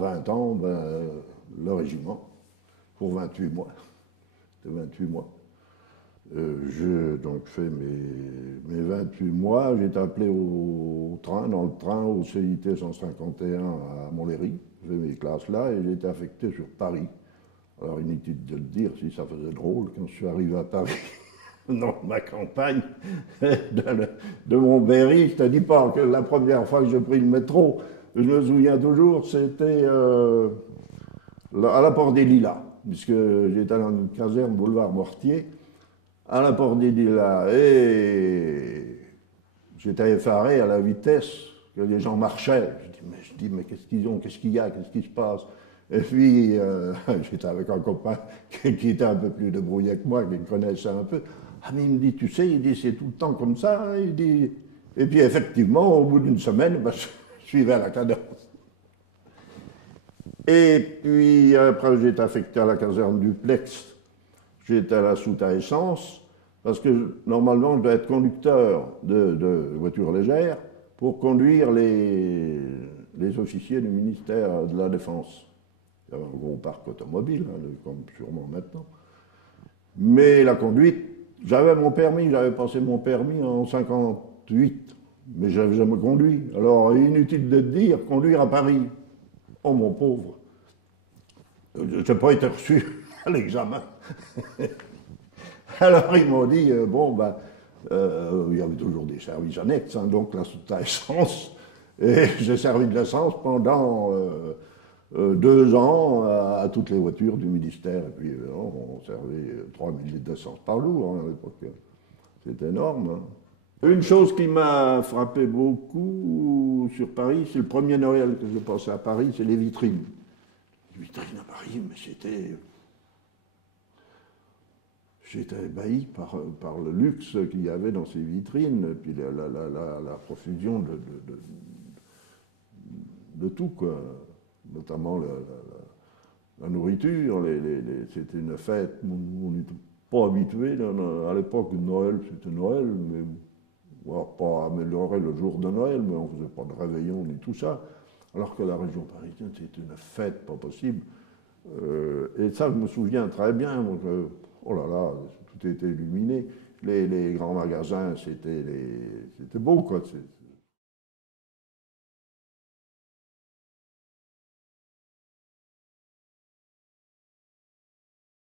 20 ans, ben, le régiment, pour 28 mois. C'était 28 mois. J'ai donc fait mes 28 mois, j'ai été appelé au train, dans le train, au CIT 151 à Montlhéry. J'ai fait mes classes là et j'ai été affecté sur Paris. Alors inutile de le dire si ça faisait drôle quand je suis arrivé à Paris, dans ma campagne, de Montberry. Je te dis pas que la première fois que j'ai pris le métro, je me souviens toujours, c'était à la Porte des Lilas, puisque j'étais dans une caserne boulevard Mortier, à la Porte des Lilas, et j'étais effaré à la vitesse que les gens marchaient. Je dis mais qu'est-ce qu'ils ont, qu'est-ce qu'il y a, qu'est-ce qui se passe? Et puis, j'étais avec un copain qui était un peu plus débrouillé que moi, qui me connaissait un peu. Ah, mais il me dit, tu sais, il dit, c'est tout le temps comme ça. Hein, il dit... Et puis, effectivement, au bout d'une semaine, ben, je suivais la cadence. Et puis, après, j'ai été affecté à la caserne Duplex. J'étais à la soute à essence, parce que normalement, je dois être conducteur de voitures légères pour conduire les officiers du ministère de la Défense. Il y avait un gros parc automobile, hein, comme sûrement maintenant. Mais la conduite, j'avais mon permis, j'avais passé mon permis en 58, mais je n'avais jamais conduit. Alors, inutile de te dire, conduire à Paris. Oh mon pauvre, je n'ai pas été reçu à l'examen. Alors ils m'ont dit, bon, ben, il y avait toujours des services annexes, hein, donc la soute à essence. Et j'ai servi de l'essence pendant 2 ans à toutes les voitures du ministère. Et puis on servait 3000 litres d'essence par jour hein, à l'époque. C'est énorme. Hein. Une chose qui m'a frappé beaucoup sur Paris, c'est le premier Noël que j'ai passé à Paris, c'est les vitrines. Les vitrines à Paris, mais c'était... J'étais ébahi par le luxe qu'il y avait dans ces vitrines, et puis la profusion de tout, quoi. Notamment la nourriture. C'était une fête, on n'était pas habitué. À l'époque, Noël, c'était Noël, mais on va pas améliorer le jour de Noël, mais on ne faisait pas de réveillon ni tout ça. Alors que la région parisienne, c'était une fête pas possible. Et ça, je me souviens très bien. Donc, oh là là, tout était illuminé. Les grands magasins, c'était beau, quoi.